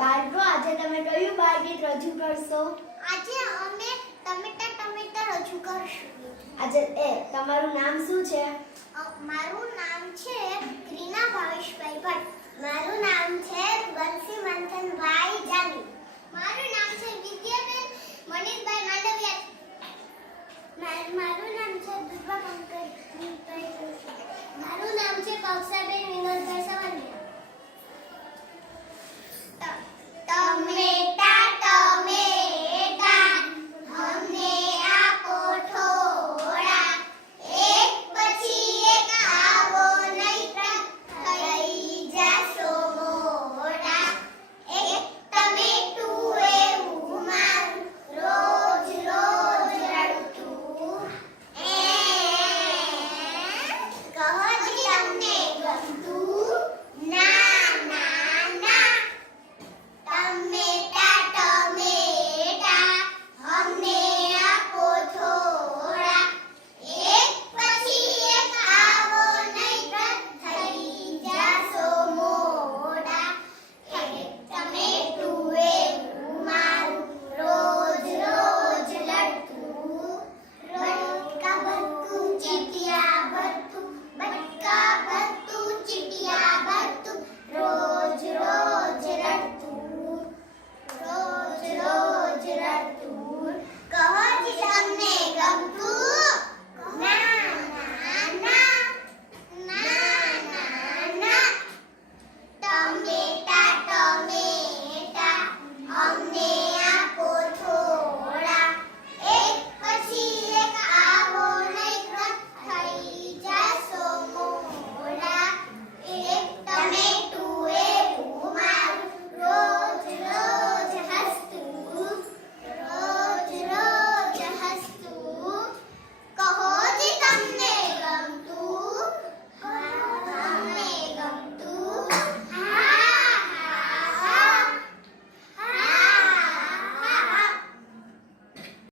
બાળકો આજે તમે કયું બાળગીત રજૂ કરશો? આજે અમે ટમેટા રજૂ કરશું. આજે તમારું નામ શું છે? મારું નામ છે રીના ભાવેશભાઈ ભટ્ટ. મારું નામ છે બંસી મંથન